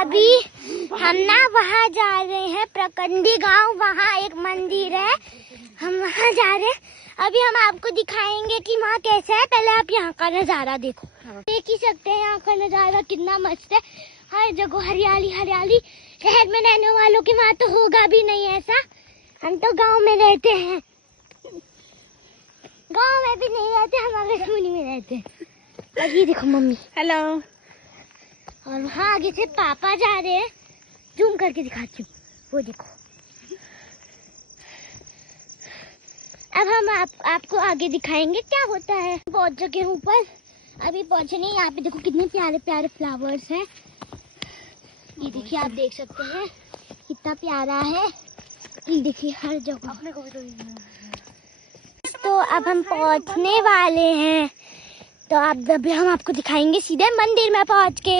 अभी हम ना वहाँ जा रहे हैं, प्रकंदी गांव, वहाँ एक मंदिर है, हम वहाँ जा रहे हैं। अभी हम आपको दिखाएंगे कि वहाँ कैसा है। पहले आप यहाँ का नजारा देखो, देख ही सकते हैं यहाँ का नजारा कितना मस्त है। हर जगह हरियाली हरियाली। शहर में रहने वालों के वहाँ तो होगा भी नहीं ऐसा, हम तो गांव में रहते हैं। गांव में भी नहीं रहते, हम अगरसूनी में रहते हैं। और ये देखो मम्मी, हेलो। और वहाँ आगे से पापा जा रहे हैं, जूम करके दिखाती हूँ, वो देखो। अब हम आपको आगे दिखाएंगे क्या होता है। पहुंच चुके हैं ऊपर, अभी पहुंचे नहीं। यहाँ पे देखो कितने प्यारे प्यारे फ्लावर्स हैं, ये देखिए, आप देख सकते हैं कितना प्यारा है। ये देखिए हर जगह। अपने को भी तो अब हम पहुंचने वाले हैं, तो अब हम आपको दिखाएंगे सीधे मंदिर में पहुंच के।